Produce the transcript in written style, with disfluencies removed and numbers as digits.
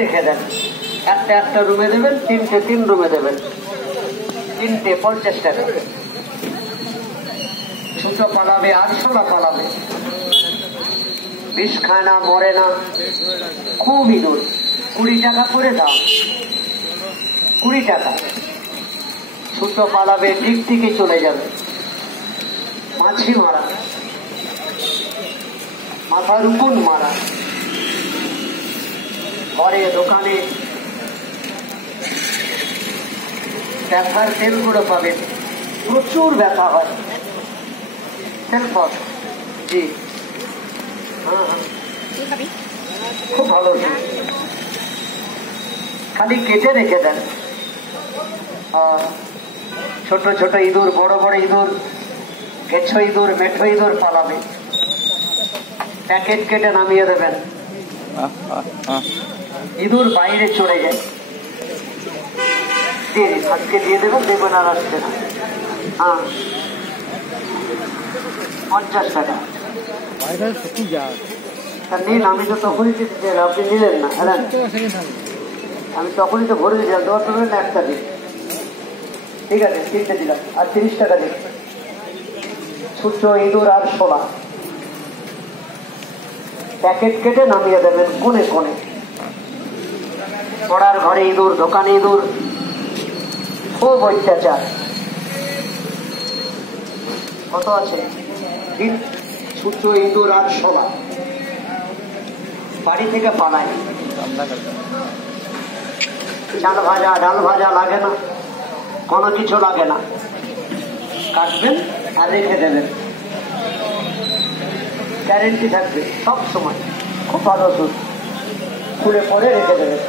রেখে দেন। একটা একটা রুমে দেবেন, তিনটে তিন রুমে দেবেন, তিনটে 50 টাকা। ছোট পালাবে, 800 পালাবে, বিষ খায় না, মরে না, খুব ইঁদুর। 20 টাকা করে দাম, 20 টাকা। ছোট পালাবে, দিক থেকে চলে যাবে। মাছি মারা, মাথার উপর মারা, ঘরে দোকানে ব্যথার তেলগুলো পাবেন, প্রচুর ব্যথা হয়। জি হ্যাঁ হ্যাঁ, খুব ভালো। খালি কেটে রেখে দেন। ছোট ছোট ইঁদুর, বড় বড় ইঁদুর, কেঁচো ইঁদুর, মেঠো ইঁদুর পালাবে। প্যাকেট কেটে নামিয়ে দেবেন। ইঁদুর বাইরে চলে যায়, আজকে দিয়ে দেবেন, দেবেন আর আসছে না। হ্যাঁ, 50 টাকা নিন। আমি তো তখনই দিতে চাইলাম, আপনি নিলেন না। হ্যাঁ, আমি তখনই তো ভরে দিয়েছিলাম, তোমার পেমেন্ট একটা দিন। ঠিক আছে, 3টে দিলাম, আর 30 টাকা দিন। ছোট ইঁদুর আর শোলা, প্যাকেট কেটে নামিয়ে দেবেন কোণে কোণে। পড়ার ঘরে ইঁদুর, দোকানে ইঁদুর, খুব অত্যাচার। কত আছে? ছোট ইঁদুর আর শোলা বাড়ি থেকে পালায়। চাল ভাজা, ডাল ভাজা লাগে না, কোনো কিছু লাগে না। কাটবেন আর রেখে দেবেন, গ্যারেন্টি থাকবে সব সময়। খুব ভালো দুধ, খুলে পরে রেখে দেবেন।